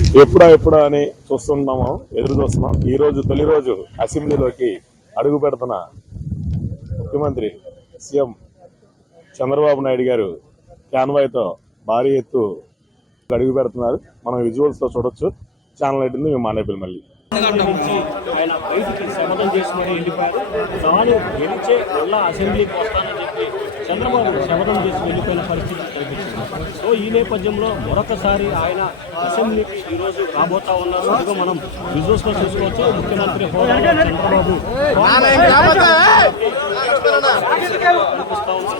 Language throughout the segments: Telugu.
ఎప్పుడా అని చూస్తున్నాము, ఎదురు చూస్తున్నాం. ఈరోజు తొలి రోజు అసెంబ్లీలోకి అడుగు పెడుతున్న ముఖ్యమంత్రి సీఎం చంద్రబాబు నాయుడు గారు క్యాన్వాయ్తో భారీ ఎత్తు అడుగు పెడుతున్నారు. మనం విజువల్స్తో చూడొచ్చు. ఛానల్ అయిపోయింది. మేము మానేపల్లి మళ్ళీ ఆయన బయటికి శపథం చేసి మరీ వెళ్ళిపోయారు. తాను గెలిచే మళ్ళా అసెంబ్లీకి వస్తానని చెప్పి చంద్రబాబు శపథం చేసి వెళ్ళిపోయిన పరిస్థితి కనిపించింది. సో ఈ నేపథ్యంలో మరొకసారి ఆయన అసెంబ్లీకి ఈరోజు రాబోతా ఉన్నారు. ఇదిగో మనం విజువల్స్లో చూసుకోవచ్చు. ముఖ్యమంత్రి హోదా చంద్రబాబు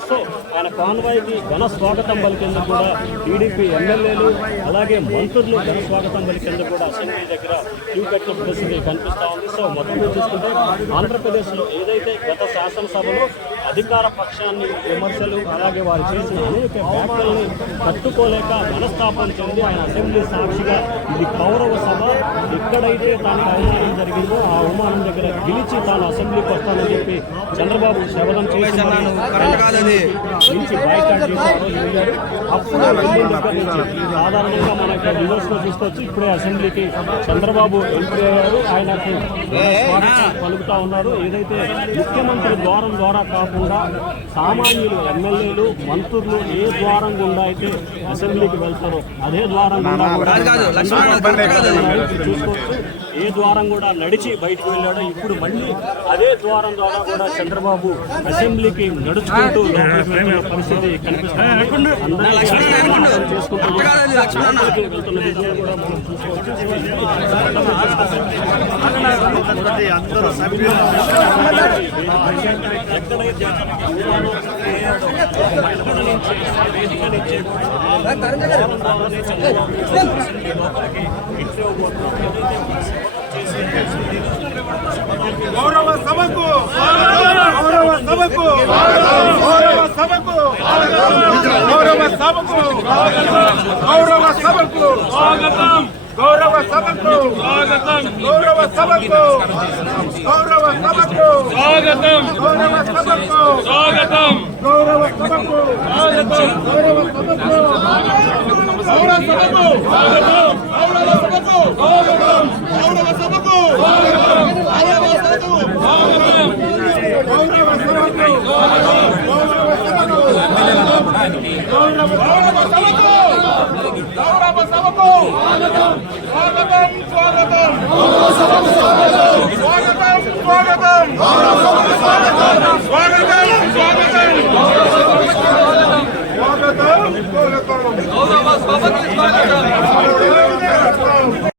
సో ఆయన కాన్వాయ్కి ఘన స్వాగతం పలికేందుకు కూడా టీడీపీ ఎమ్మెల్యేలు అలాగే మంత్రులు ఘన స్వాగతం పలికేందుకు కూడా అసెంబ్లీ దగ్గర క్యూ కట్టిన పరిస్థితి కనిపిస్తూ ఉంది. సో మొత్తం చూసుకుంటే ఆంధ్రప్రదేశ్లో ఏదైతే గత శాసనసభలో అధికార పక్షాన్ని విమర్శలు అలాగే వారు చేసిన అనేక వ్యాఖ్యలను తట్టుకోలేక మనస్తాపం చెంది ఆయన అసెంబ్లీ సాక్షిగా ఇది కౌరవ సభ, ఎక్కడైతే తానికి అవమానం జరిగిందో ఆ అవమానం దగ్గర గెలిచి తాను అసెంబ్లీకి వస్తానని చెప్పి చంద్రబాబు శపథం చేసి నుంచి బాయ్కాట్ చేసి వెళ్ళారు. అప్పుడు వెళ్ళిన దగ్గర నుంచి సాధారణంగా మనకి విజువల్స్లో చూసుకోవచ్చు. ఇప్పుడే అసెంబ్లీకి చంద్రబాబు ఎంట్రీ అయ్యారు. ఆయనకు పలుకుతా ఉన్నారు. ఏదైతే ముఖ్యమంత్రి ద్వారం ద్వారా కాకుండా సామాన్యులు ఎమ్మెల్యేలు మంత్రులు ఏ ద్వారం గుండా అయితే అసెంబ్లీకి వెళ్తారో అదే ద్వారం గుండా చూసుకోవచ్చు. ఏ ద్వారం కూడా నడిచి బయటకు వెళ్ళాడో ఇప్పుడు మళ్ళీ అదే ద్వారం ద్వారా కూడా చంద్రబాబు అసెంబ్లీకి నడుచుకుంటూ పరిస్థితి కనిపిస్తుంది. చేసుకుంటూ వెళ్తున్న విషయం కూడా మనం చూసుకోవచ్చు. గౌరవ సభకు గౌరవ సభకు గౌరవ సభకు గౌరవ సభకు గౌరవ సభకు స్వాగతం. గౌరవ సభకు స్వాగతం. గౌరవ సభకు గౌరవ సభకు స్వాగతం. గౌరవ సభకు స్వాగతం. గౌరవ సభకు స్వాగతం. గౌరవ సభకు గౌరవ సభకు స్వాగతం. గౌరవ సభకు స్వాగతం. గౌరవ సభకు స్వాగతం. గౌరవ సభకు స్వాగతం. గౌరవ సభకు స్వాగతం. గౌరవ సభకు గౌరవ సభకు గౌరవ సభకు స్వాగతం. స్వాగతం. స్వాగతం. గౌరవ సభకు స్వాగతం. స్వాగతం. స్వాగతం. గౌరవ సభకు స్వాగతం. స్వాగతం. స్వాగతం. గౌరవ సభకు స్వాగతం. స్వాగతం. స్వాగతం. గౌరవ సభకు స్వాగతం.